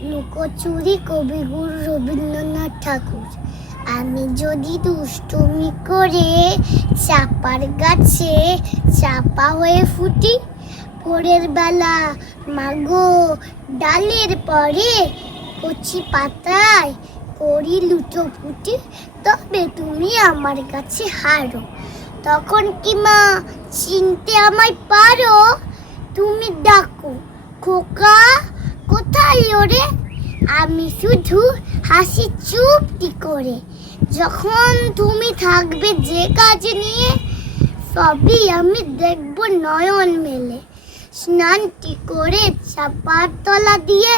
লুকোচুরি কবিগুরু রবীন্দ্রনাথ ঠাকুর। আমি যদি দুষ্টুমি করে চাপার গাছে চাপা হয়ে ফুটি, ভোরের বেলা মাগো ডালের পরে কচি পাতায় করি লুটোপুটি, তবে তুমি আমার কাছে হারো। তখন কি মা চিনতে আমায় পারো? তুমি ডাকো, খোকা কোথায় ওরে? আমি শুধু হাসি চুপটি করে। যখন তুমি থাকবে যে কাজ নিয়ে, সবই আমি দেখব নয়ন মেলে। স্নানটি করে চাপার তলা দিয়ে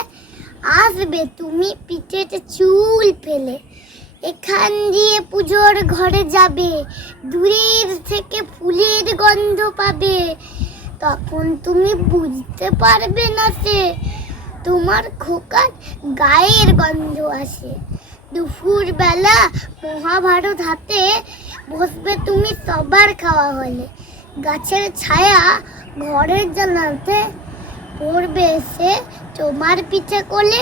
আসবে তুমি পিঠেতে চুল ফেলে। এখান দিয়ে পুজোর ঘরে যাবে, দূরের থেকে ফুলের গন্ধ পাবে। তখন তুমি বুঝতে পারবে না সে তোমার খোকার গায়ের গন্ধ আসে। দুপুর বেলা মহাভারত হাতে বসবে তুমি সবার খাওয়া হলে। গাছের ছায়া ঘরের জানালাতে পড়বে এসে তোমার পিঠে কোলে।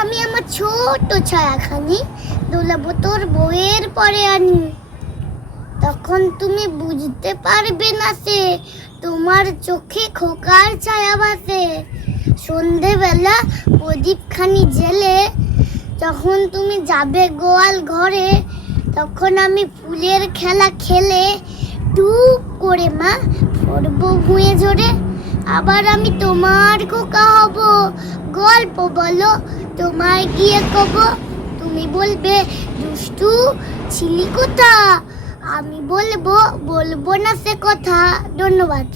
আমি আমার ছোট ছায়াখানি দোলাবো তোর বইয়ের পরে আনি। তখন তুমি বুঝতে পারবে না সে তোমার চোখে খোকার ছায়া ভাসে। সন্ধেবেলা প্রদীপখানি জেলে যখন তুমি যাবে গোয়াল ঘরে, তখন আমি ফুলের খেলা খেলে টুপ করে মা পড়বো ভুঁয়ে ঝরে। আবার আমি তোমার খোকা হব, গল্প বলো তোমায় গিয়ে কব। তুমি বলবে দুষ্টু ছিলি কোথা, আমি বলবো না সে কথা। ধন্যবাদ।